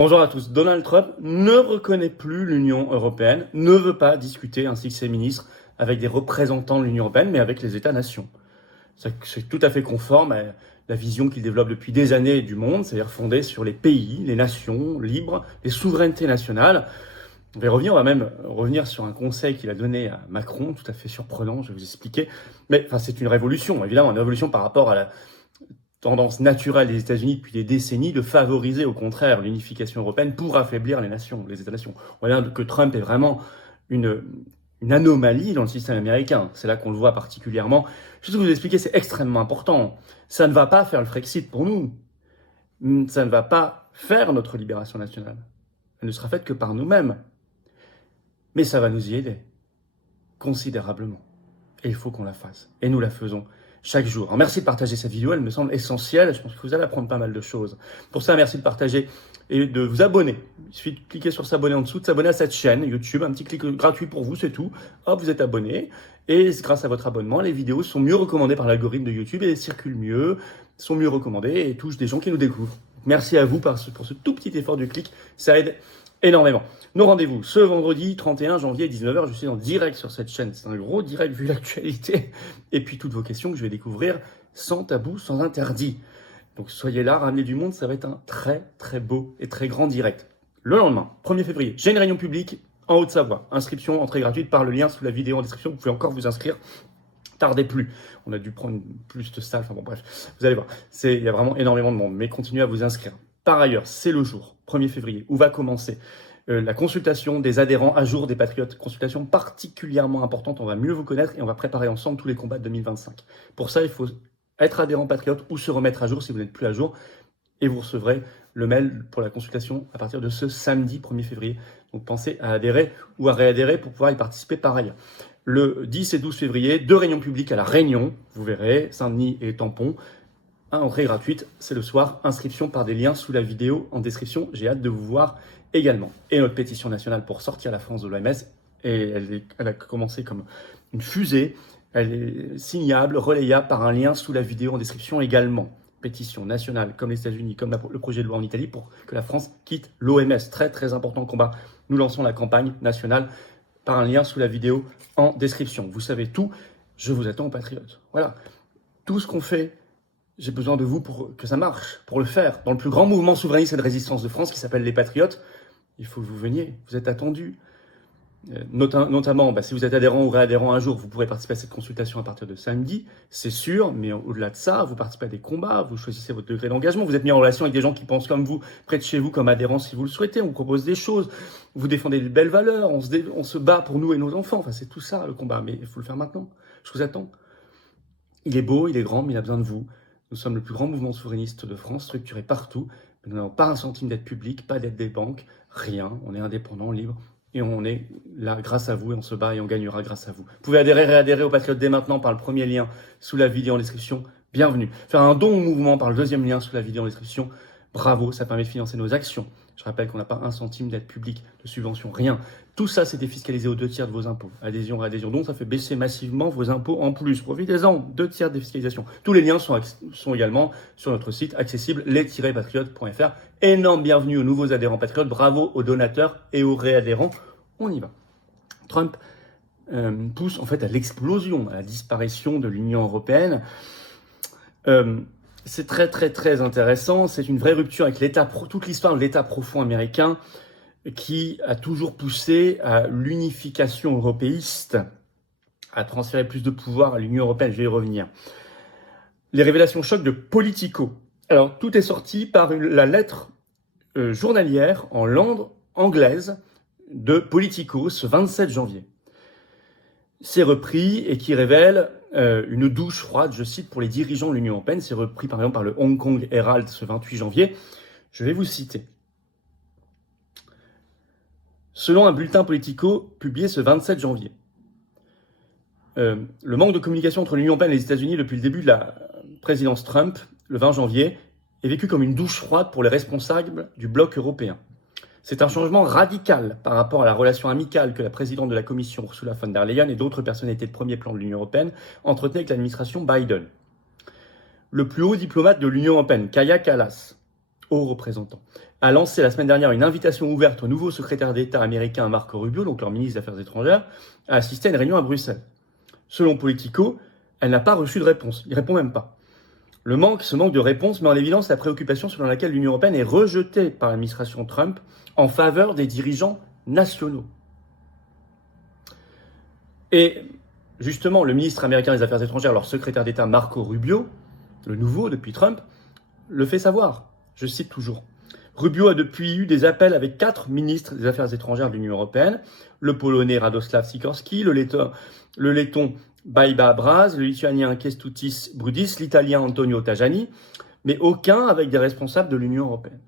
Bonjour à tous. Donald Trump ne reconnaît plus l'Union européenne, ne veut pas discuter, ainsi que ses ministres, avec des représentants de l'Union européenne, mais avec les États-nations. C'est tout à fait conforme à la vision qu'il développe depuis des années du monde, c'est-à-dire fondée sur les pays, les nations libres, les souverainetés nationales. On va même revenir sur un conseil qu'il a donné à Macron, tout à fait surprenant, je vais vous expliquer. Mais c'est une révolution, évidemment, une révolution par rapport à la tendance naturelle des États-Unis depuis des décennies de favoriser au contraire l'unification européenne pour affaiblir les nations, les États-nations. On voit bien que Trump est vraiment une anomalie dans le système américain. C'est là qu'on le voit particulièrement. Juste vous expliquer, c'est extrêmement important. Ça ne va pas faire le Frexit pour nous. Ça ne va pas faire notre libération nationale. Elle ne sera faite que par nous-mêmes. Mais ça va nous y aider considérablement. Et il faut qu'on la fasse. Et nous la faisons chaque jour. Alors, merci de partager cette vidéo, elle me semble essentielle. Je pense que vous allez apprendre pas mal de choses. Pour ça, merci de partager et de vous abonner. Il suffit de cliquer sur s'abonner en dessous, de s'abonner à cette chaîne YouTube. Un petit clic gratuit pour vous, c'est tout. Hop, vous êtes abonné. Et grâce à votre abonnement, les vidéos sont mieux recommandées par l'algorithme de YouTube et circulent mieux, sont mieux recommandées et touchent des gens qui nous découvrent. Merci à vous pour ce tout petit effort du clic. Ça aide énormément. Nos rendez-vous, ce vendredi 31 janvier 19h, je suis en direct sur cette chaîne. C'est un gros direct vu l'actualité. Et puis toutes vos questions que je vais découvrir sans tabou, sans interdit. Donc soyez là, ramenez du monde, ça va être un très très beau et très grand direct. Le lendemain, 1er février, j'ai une réunion publique en Haute-Savoie. Inscription, entrée gratuite par le lien sous la vidéo en description. Vous pouvez encore vous inscrire. Tardez plus. On a dû prendre plus de salles. Enfin bon, bref, vous allez voir. Il y a vraiment énormément de monde, mais continuez à vous inscrire. Par ailleurs, c'est le jour, 1er février, où va commencer la consultation des adhérents à jour des Patriotes. Consultation particulièrement importante, on va mieux vous connaître et on va préparer ensemble tous les combats de 2025. Pour ça, il faut être adhérent Patriote ou se remettre à jour si vous n'êtes plus à jour. Et vous recevrez le mail pour la consultation à partir de ce samedi 1er février. Donc pensez à adhérer ou à réadhérer pour pouvoir y participer par ailleurs. Le 10 et 12 février, 2 réunions publiques à La Réunion, vous verrez, Saint-Denis et Tampon. Entrée gratuite, c'est le soir. Inscription par des liens sous la vidéo en description. J'ai hâte de vous voir également. Et notre pétition nationale pour sortir la France de l'OMS, elle a commencé comme une fusée. Elle est signable, relayable par un lien sous la vidéo en description également. Pétition nationale, comme les États-Unis, comme le projet de loi en Italie, pour que la France quitte l'OMS. Très très important combat. Nous lançons la campagne nationale par un lien sous la vidéo en description. Vous savez tout. Je vous attends aux Patriotes. Voilà. Tout ce qu'on fait, j'ai besoin de vous pour que ça marche, pour le faire. Dans le plus grand mouvement souverainiste et de résistance de France qui s'appelle les Patriotes, il faut que vous veniez, vous êtes attendus. Notamment, si vous êtes adhérent ou réadhérent un jour, vous pourrez participer à cette consultation à partir de samedi, c'est sûr, mais au-delà de ça, vous participez à des combats, vous choisissez votre degré d'engagement, vous êtes mis en relation avec des gens qui pensent comme vous, près de chez vous, comme adhérents si vous le souhaitez, on vous propose des choses, vous défendez de belles valeurs, on se bat pour nous et nos enfants, c'est tout ça le combat, mais il faut le faire maintenant, je vous attends. Il est beau, il est grand, mais il a besoin de vous. Nous sommes le plus grand mouvement souverainiste de France, structuré partout. Nous n'avons pas un centime d'aide publique, pas d'aide des banques, rien. On est indépendant, libre. Et on est là grâce à vous et on se bat et on gagnera grâce à vous. Vous pouvez adhérer, réadhérer aux Patriotes dès maintenant par le premier lien sous la vidéo en description. Bienvenue. Faire un don au mouvement par le deuxième lien sous la vidéo en description. Bravo, ça permet de financer nos actions. Je rappelle qu'on n'a pas un centime d'aide publique, de subvention, rien. Tout ça, c'est défiscalisé aux 2/3 de vos impôts. Adhésion, réadhésion, donc ça fait baisser massivement vos impôts en plus. Profitez-en, 2/3 de défiscalisation. Tous les liens sont également sur notre site accessible les-patriotes.fr. Énorme bienvenue aux nouveaux adhérents patriotes. Bravo aux donateurs et aux réadhérents. On y va. Trump pousse en fait à l'explosion, à la disparition de l'Union européenne. C'est très très très intéressant, c'est une vraie rupture avec toute l'histoire de l'État profond américain qui a toujours poussé à l'unification européiste, à transférer plus de pouvoir à l'Union européenne, je vais y revenir. Les révélations choc de Politico. Alors tout est sorti par la lettre journalière en langue anglaise de Politico ce 27 janvier. C'est repris et qui révèle une douche froide, je cite, pour les dirigeants de l'Union européenne. C'est repris par exemple par le Hong Kong Herald ce 28 janvier. Je vais vous citer. Selon un bulletin Politico publié ce 27 janvier, le manque de communication entre l'Union européenne et les États-Unis depuis le début de la présidence Trump, le 20 janvier, est vécu comme une douche froide pour les responsables du bloc européen. C'est un changement radical par rapport à la relation amicale que la présidente de la Commission, Ursula von der Leyen, et d'autres personnalités de premier plan de l'Union européenne entretenaient avec l'administration Biden. Le plus haut diplomate de l'Union européenne, Kaja Kallas, haut représentant, a lancé la semaine dernière une invitation ouverte au nouveau secrétaire d'État américain Marco Rubio, donc leur ministre des Affaires étrangères, à assister à une réunion à Bruxelles. Selon Politico, elle n'a pas reçu de réponse. Il ne répond même pas. Ce manque de réponse met en évidence la préoccupation selon laquelle l'Union européenne est rejetée par l'administration Trump en faveur des dirigeants nationaux. Et justement, le ministre américain des Affaires étrangères, leur secrétaire d'État Marco Rubio, le nouveau depuis Trump, le fait savoir. Je cite toujours. Rubio a depuis eu des appels avec 4 ministres des Affaires étrangères de l'Union européenne, le Polonais Radoslav Sikorski, le Letton Baiba Braz, le Lituanien Kęstutis Brudis, l'Italien Antonio Tajani, mais aucun avec des responsables de l'Union européenne.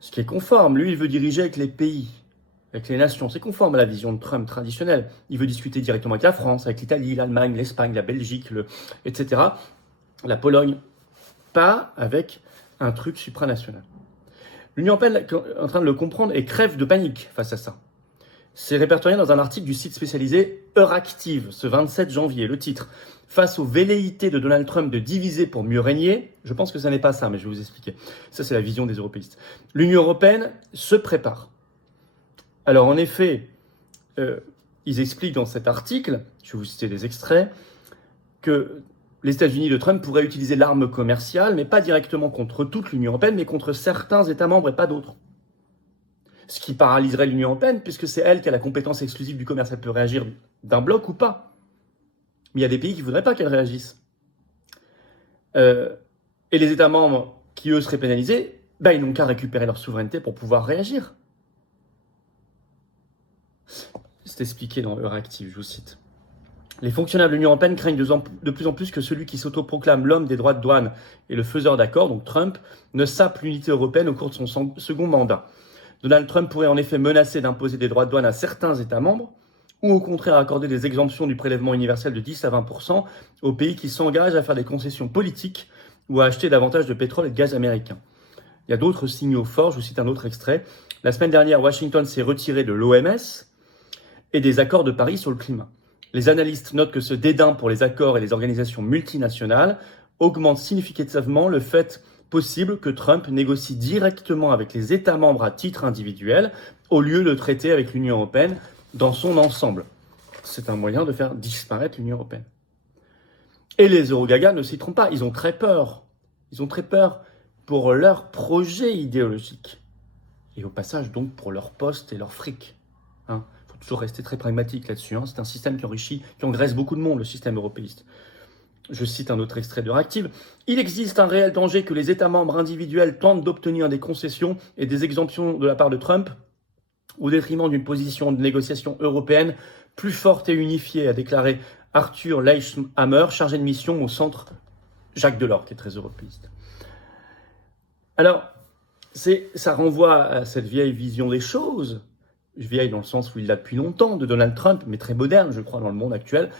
Ce qui est conforme, lui, il veut diriger avec les pays, avec les nations. C'est conforme à la vision de Trump traditionnelle. Il veut discuter directement avec la France, avec l'Italie, l'Allemagne, l'Espagne, la Belgique, etc. La Pologne, pas avec un truc supranational. L'Union européenne est en train de le comprendre et crève de panique face à ça. C'est répertorié dans un article du site spécialisé Euractiv, ce 27 janvier. Le titre « Face aux velléités de Donald Trump de diviser pour mieux régner », je pense que ça n'est pas ça, mais je vais vous expliquer. Ça, c'est la vision des européistes. L'Union européenne se prépare. Alors, en effet, ils expliquent dans cet article, je vais vous citer des extraits, que les États-Unis de Trump pourraient utiliser l'arme commerciale, mais pas directement contre toute l'Union européenne, mais contre certains États membres et pas d'autres. Ce qui paralyserait l'Union européenne, puisque c'est elle qui a la compétence exclusive du commerce. Elle peut réagir d'un bloc ou pas. Mais il y a des pays qui ne voudraient pas qu'elle réagisse. Et les États membres qui, eux, seraient pénalisés, ils n'ont qu'à récupérer leur souveraineté pour pouvoir réagir. C'est expliqué dans Euractiv, je vous cite. Les fonctionnaires de l'Union européenne craignent de plus en plus que celui qui s'autoproclame l'homme des droits de douane et le faiseur d'accords, donc Trump, ne sape l'unité européenne au cours de son second mandat. Donald Trump pourrait en effet menacer d'imposer des droits de douane à certains États membres, ou au contraire accorder des exemptions du prélèvement universel de 10 à 20% aux pays qui s'engagent à faire des concessions politiques ou à acheter davantage de pétrole et de gaz américains. Il y a d'autres signaux forts, je vous cite un autre extrait. La semaine dernière, Washington s'est retiré de l'OMS et des accords de Paris sur le climat. Les analystes notent que ce dédain pour les accords et les organisations multinationales augmente significativement le fait possible que Trump négocie directement avec les États membres à titre individuel au lieu de traiter avec l'Union européenne dans son ensemble. C'est un moyen de faire disparaître l'Union européenne. Et les eurogagas ne s'y trompent pas, ils ont très peur. Ils ont très peur pour leur projet idéologique. Et au passage donc pour leur poste et leur fric. Il faut toujours rester très pragmatique là-dessus. C'est un système qui enrichit, qui engraisse beaucoup de monde, le système européiste. Je cite un autre extrait de Euractiv. « Il existe un réel danger que les États membres individuels tentent d'obtenir des concessions et des exemptions de la part de Trump au détriment d'une position de négociation européenne plus forte et unifiée », a déclaré Arthur Leichhammer, chargé de mission au centre Jacques Delors, qui est très européiste. Alors, ça renvoie à cette vieille vision des choses, vieille dans le sens où il l'a depuis longtemps, de Donald Trump, mais très moderne, je crois, dans le monde actuel.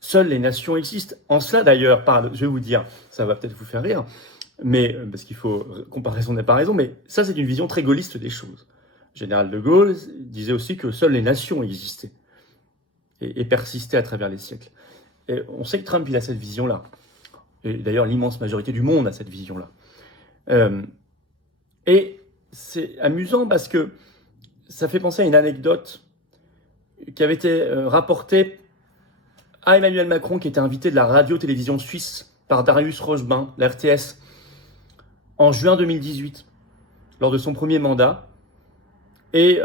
Seules les nations existent. En cela, d'ailleurs, je vais vous dire, ça va peut-être vous faire rire, mais parce qu'il faut comparaison n'est pas raison, mais ça, c'est une vision très gaulliste des choses. Le général de Gaulle disait aussi que seules les nations existaient et persistaient à travers les siècles. Et on sait que Trump, il a cette vision-là. Et d'ailleurs, l'immense majorité du monde a cette vision-là. Et c'est amusant parce que ça fait penser à une anecdote qui avait été rapportée à Emmanuel Macron, qui était invité de la radio-télévision suisse par Darius Rochebin, la RTS, en juin 2018, lors de son premier mandat. Et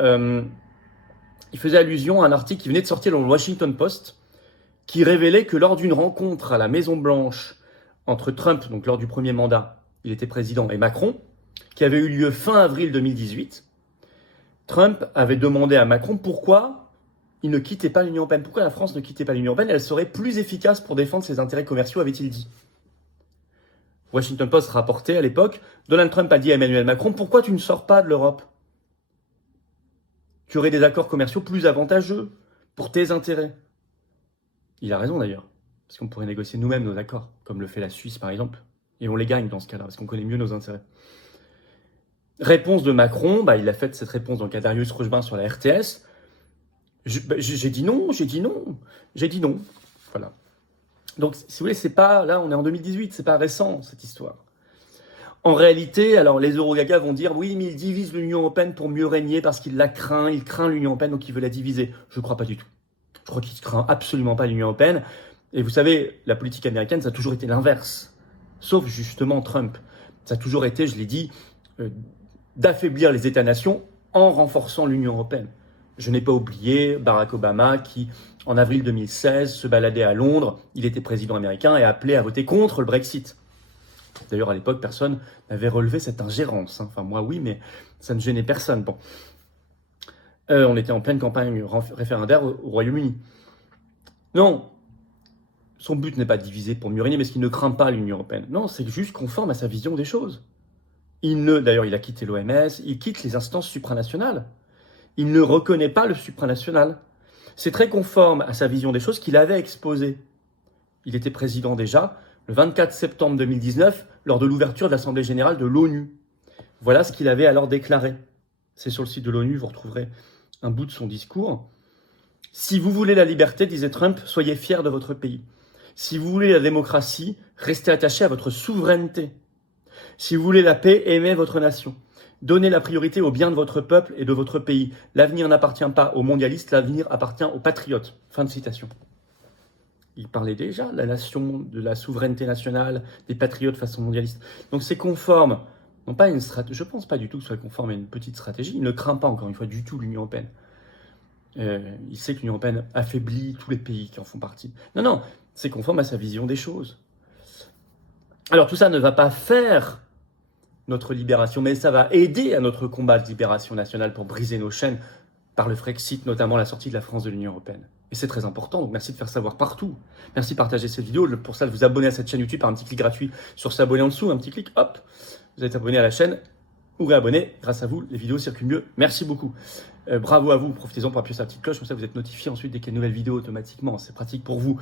il faisait allusion à un article qui venait de sortir dans le Washington Post, qui révélait que lors d'une rencontre à la Maison-Blanche entre Trump, donc lors du premier mandat, il était président, et Macron, qui avait eu lieu fin avril 2018, Trump avait demandé à Macron pourquoi il ne quittait pas l'Union européenne. Pourquoi la France ne quittait pas l'Union européenne? Elle serait plus efficace pour défendre ses intérêts commerciaux, avait-il dit. Washington Post rapportait à l'époque, Donald Trump a dit à Emmanuel Macron, pourquoi tu ne sors pas de l'Europe? Tu aurais des accords commerciaux plus avantageux pour tes intérêts. Il a raison d'ailleurs, parce qu'on pourrait négocier nous-mêmes nos accords, comme le fait la Suisse par exemple, et on les gagne dans ce cas-là, parce qu'on connaît mieux nos intérêts. Réponse de Macron, il a fait cette réponse dans Darius Rochebin sur la RTS. J'ai dit non. Voilà. Donc, si vous voulez, c'est pas, là, on est en 2018, c'est pas récent, cette histoire. En réalité, alors les Eurogaga vont dire oui, mais il divise l'Union européenne pour mieux régner parce qu'il la craint, il craint l'Union européenne donc il veut la diviser. Je ne crois pas du tout. Je crois qu'il ne craint absolument pas l'Union européenne. Et vous savez, la politique américaine, ça a toujours été l'inverse. Sauf justement Trump. Ça a toujours été, je l'ai dit, d'affaiblir les États-nations en renforçant l'Union européenne. Je n'ai pas oublié Barack Obama qui, en avril 2016, se baladait à Londres. Il était président américain et appelait à voter contre le Brexit. D'ailleurs, à l'époque, personne n'avait relevé cette ingérence. Enfin, moi, oui, mais ça ne gênait personne. Bon. On était en pleine campagne référendaire au Royaume-Uni. Non, son but n'est pas de diviser pour mieux régner, mais parce qu'il ne craint pas l'Union européenne. Non, c'est juste conforme à sa vision des choses. D'ailleurs, il a quitté l'OMS, il quitte les instances supranationales. Il ne reconnaît pas le supranational. C'est très conforme à sa vision des choses qu'il avait exposée. Il était président déjà le 24 septembre 2019, lors de l'ouverture de l'Assemblée générale de l'ONU. Voilà ce qu'il avait alors déclaré. C'est sur le site de l'ONU, vous retrouverez un bout de son discours. « Si vous voulez la liberté, disait Trump, soyez fiers de votre pays. Si vous voulez la démocratie, restez attachés à votre souveraineté. Si vous voulez la paix, aimez votre nation. Donnez la priorité au bien de votre peuple et de votre pays. L'avenir n'appartient pas aux mondialistes, l'avenir appartient aux patriotes. » Fin de citation. Il parlait déjà de la nation, de la souveraineté nationale, des patriotes façon mondialiste. Donc c'est conforme, non pas à une stratégie, je ne pense pas du tout que ce soit conforme à une petite stratégie. Il ne craint pas, encore une fois, du tout l'Union européenne. Il sait que l'Union européenne affaiblit tous les pays qui en font partie. Non, c'est conforme à sa vision des choses. Alors tout ça ne va pas faire notre libération, mais ça va aider à notre combat de libération nationale pour briser nos chaînes par le Frexit, notamment la sortie de la France de l'Union européenne. Et c'est très important, donc merci de faire savoir partout. Merci de partager cette vidéo. Pour ça, de vous abonner à cette chaîne YouTube par un petit clic gratuit sur s'abonner en dessous, un petit clic, hop, vous êtes abonné à la chaîne ou réabonné. Grâce à vous, les vidéos circulent mieux. Merci beaucoup. Bravo à vous, profitez-en pour appuyer sur la petite cloche, comme ça vous êtes notifié ensuite dès qu'il y a une nouvelle vidéo automatiquement. C'est pratique pour vous.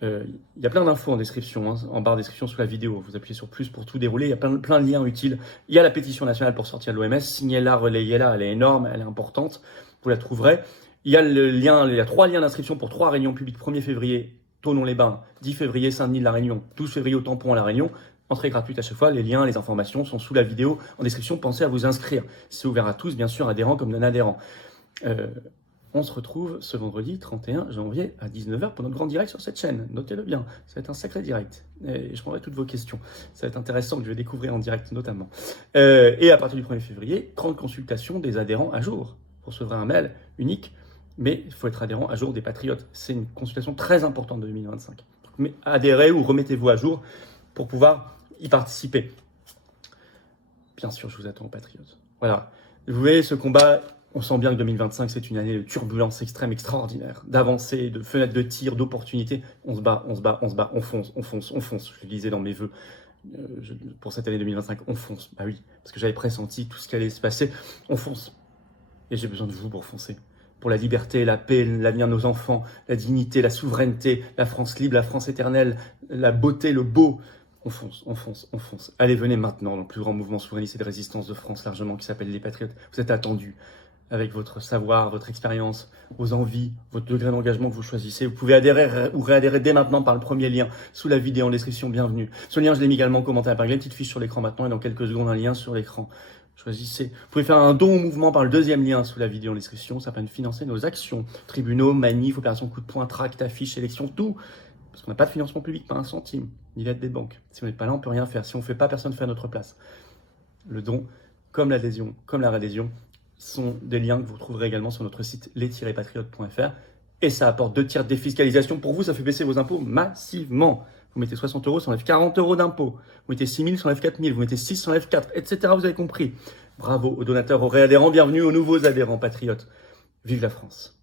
Il y a plein d'infos en description, en barre de description sous la vidéo. Vous appuyez sur plus pour tout dérouler. Il y a plein de liens utiles. Il y a la pétition nationale pour sortir de l'OMS. Signez-la, relayez-la. Elle est énorme, elle est importante. Vous la trouverez. Il y a 3 liens d'inscription pour 3 réunions publiques. 1er février, Thonon-les-Bains. 10 février, Saint-Denis de la Réunion. 12 février, au Tampon à la Réunion. Entrée gratuite à chaque fois. Les liens, les informations sont sous la vidéo en description. Pensez à vous inscrire. C'est ouvert à tous, bien sûr, adhérents comme non-adhérents. On se retrouve ce vendredi 31 janvier à 19h pour notre grand direct sur cette chaîne. Notez-le bien, ça va être un sacré direct. Et je prendrai toutes vos questions. Ça va être intéressant que je vais découvrir en direct notamment. Et à partir du 1er février, grande consultation des adhérents à jour. Vous recevrez un mail unique, mais il faut être adhérent à jour des Patriotes. C'est une consultation très importante de 2025. Mais adhérez ou remettez-vous à jour pour pouvoir y participer. Bien sûr, je vous attends aux Patriotes. Voilà. Vous voyez, ce combat... On sent bien que 2025, c'est une année de turbulence extrême, extraordinaire, d'avancées, de fenêtres de tir, d'opportunités. On se bat, on fonce. Je le disais dans mes vœux pour cette année 2025, on fonce. Bah oui, parce que j'avais pressenti tout ce qui allait se passer. On fonce. Et j'ai besoin de vous pour foncer. Pour la liberté, la paix, l'avenir de nos enfants, la dignité, la souveraineté, la France libre, la France éternelle, la beauté, le beau. On fonce. Allez, venez maintenant dans le plus grand mouvement souverainiste et de résistance de France largement qui s'appelle les Patriotes. Vous êtes attendus. Avec votre savoir, votre expérience, vos envies, votre degré d'engagement que vous choisissez. Vous pouvez adhérer ou réadhérer dès maintenant par le premier lien sous la vidéo en description, bienvenue. Ce lien, je l'ai mis également en commentaire par une petite fiche sur l'écran maintenant et dans quelques secondes, un lien sur l'écran. Choisissez. Vous pouvez faire un don au mouvement par le deuxième lien sous la vidéo en description. Ça permet de financer nos actions, tribunaux, manifs, opérations coup de poing, tract, affiches, élections, tout. Parce qu'on n'a pas de financement public, pas un centime, ni l'aide des banques. Si on n'est pas là, on ne peut rien faire. Si on ne fait pas, personne ne fait à notre place. Le don, comme l'adhésion, comme la réadhésion, sont des liens que vous trouverez également sur notre site les-patriotes.fr et ça apporte 2 tiers de défiscalisation pour vous, ça fait baisser vos impôts massivement. Vous mettez 60 €, ça enlève 40 € d'impôts. Vous mettez 6 000, ça enlève 4 000. Vous mettez 6, ça enlève 4, etc. Vous avez compris. Bravo aux donateurs, aux réadhérents, bienvenue aux nouveaux adhérents patriotes. Vive la France!